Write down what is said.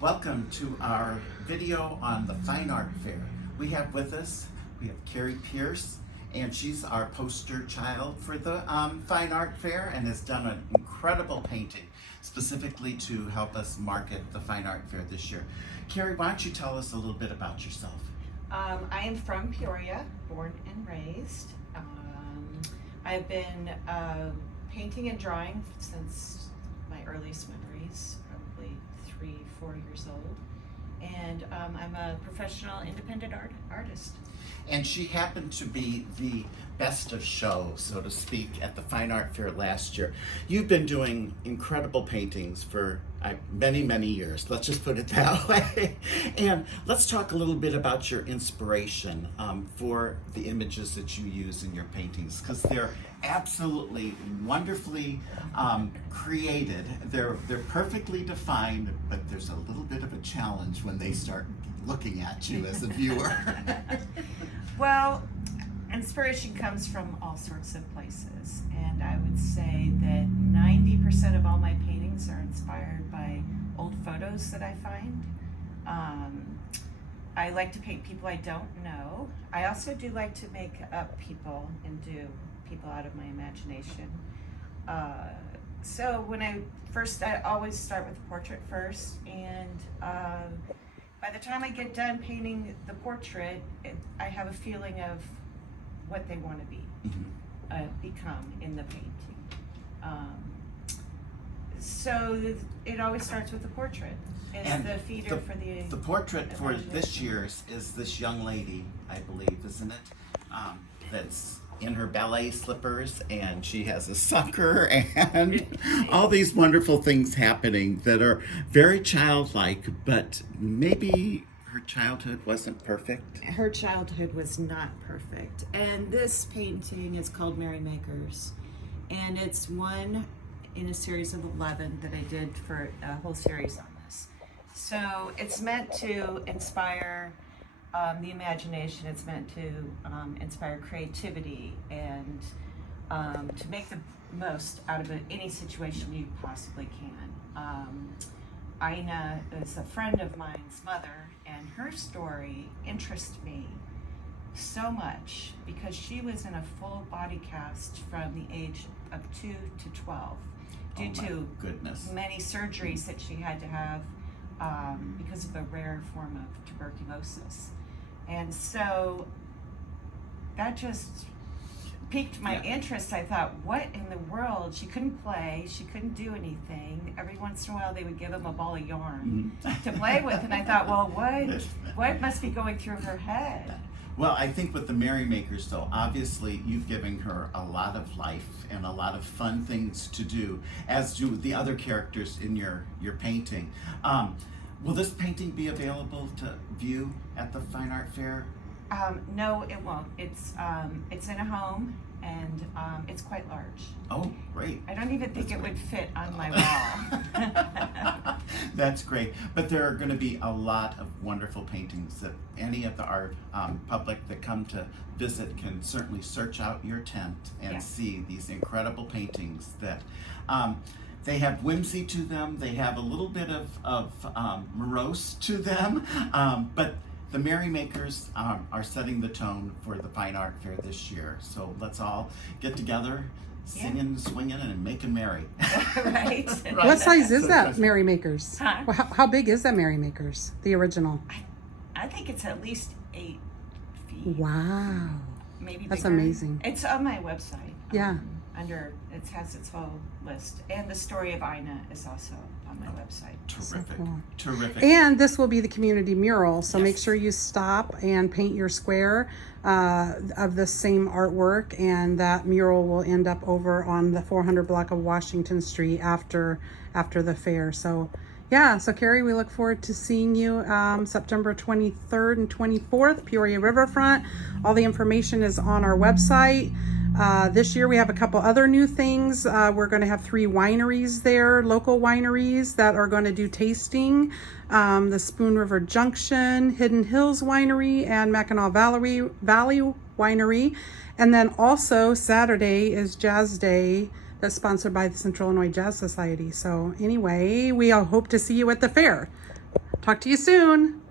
Welcome to our video on the Fine Art Fair. We have Carrie Pearce, and she's our poster child for the Fine Art Fair and has done an incredible painting specifically to help us market the Fine Art Fair this year. Carrie, why don't you tell us a little bit about yourself? I am from Peoria, born and raised. I've been painting and drawing since my earliest memories, probably 3-4 years old. And I'm a professional independent artist. And she happened to be the best of show, so to speak, at the Fine Art Fair last year. You've been doing incredible paintings for many, many years. Let's just put it that way. And let's talk a little bit about your inspiration for the images that you use in your paintings, because they're absolutely wonderfully created. They're perfectly defined, but there's a little bit of a challenge when they start looking at you as a viewer. Well, inspiration comes from all sorts of places, and I would say that 90% of all my paintings are inspired by old photos that I find. I like to paint people I don't know. I also do like to make up people and do people out of my imagination. So when I always start with the portrait first, and by the time I get done painting the portrait, I have a feeling of what they want to be, become in the painting. So it always starts with the portrait. It's the feeder for the portrait for this year's is this young lady, I believe, isn't it? That's in her ballet slippers, and she has a sucker and all these wonderful things happening that are very childlike, but maybe her childhood wasn't perfect. Her childhood was not perfect. And this painting is called Merrymakers, and it's one in a series of 11 that I did for a whole series on this. So it's meant to inspire the imagination. It's meant to inspire creativity and to make the most out of any situation you possibly can. Ina is a friend of mine's mother, and her story interests me so much because she was in a full body cast from the age of 2 to 12 due to many surgeries that she had to have because of a rare form of tuberculosis. And so that just piqued my interest. I thought, what in the world? She couldn't play, she couldn't do anything. Every once in a while they would give him a ball of yarn to play with, and I thought, well, what must be going through her head? Well, I think with the Merrymakers, though, obviously you've given her a lot of life and a lot of fun things to do, as do the other characters in your painting. Will this painting be available to view at the Fine Art Fair? No, it won't. It's in a home, and it's quite large. Oh, great. I don't even think it would fit on my wall. That's great. But there are going to be a lot of wonderful paintings that any of the art public that come to visit can certainly search out your tent and see these incredible paintings that they have whimsy to them. They have a little bit of morose to them, but the Merrymakers are setting the tone for the Fine Art Fair this year. So let's all get together, singing, swinging, and making merry. Right. What size is that Merrymakers? Huh? Well, how big is that Merrymakers, the original? I think it's at least 8 feet. Wow. Maybe That's bigger. amazing. It's on my website. Yeah. It has its whole list, and the story of Ina is also on my website. Terrific. So cool. Terrific. And this will be the community mural, so Yes. make sure you stop and paint your square of the same artwork, and that mural will end up over on the 400 block of Washington Street after the fair. So yeah, so Carrie, we look forward to seeing you September 23rd and 24th, Peoria Riverfront. All the information is on our website. This year we have a couple other new things. We're going to have 3 wineries there, local wineries that are going to do tasting. The Spoon River Junction, Hidden Hills Winery, and Mackinac Valley Winery. And then also Saturday is Jazz Day. that's sponsored by the Central Illinois Jazz Society. So anyway, we all hope to see you at the fair. Talk to you soon.